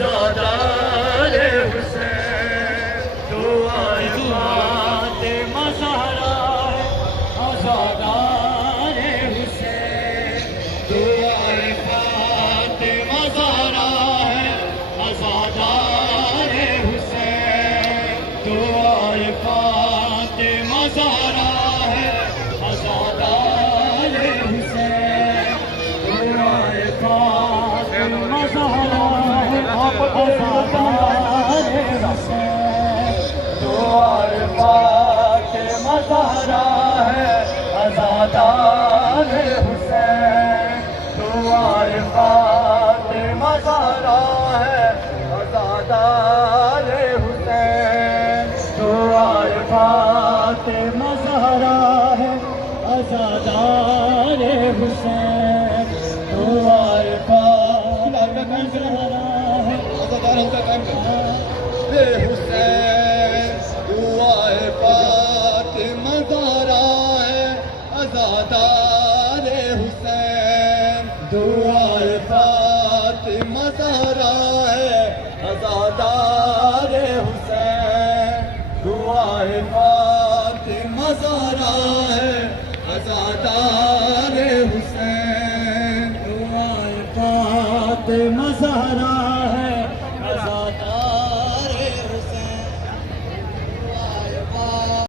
अज़ादार हुसैन, दुआए फातिमा ज़हरा है अज़ादार हुसैन, दुआए फातिमा ज़हरा है अज़ादार हुसैन, दुआए फातिमा ज़हरा है अज़ादार हुसैन, दुआए फातिमा ज़हरा है अज़ादार हुसैन, दुआए फातिमा ज़हरा है अज़ादार हुसैन, दुआए फातिमा ज़हरा है अज़ादार हुसैन, दुआए फातिमा ज़हरा है अज़ादार हुसैन, दुआए फातिमा ज़हरा है हुसैन, दुआए फातिमा ज़हरा है अज़ादार हुसैन, दुआए फातिमा ज़हरा है अज़ादार हुसैन, दुआए फातिमा ज़हरा है अज़ादार हुसैन, दुआए फातिमा ज़हरा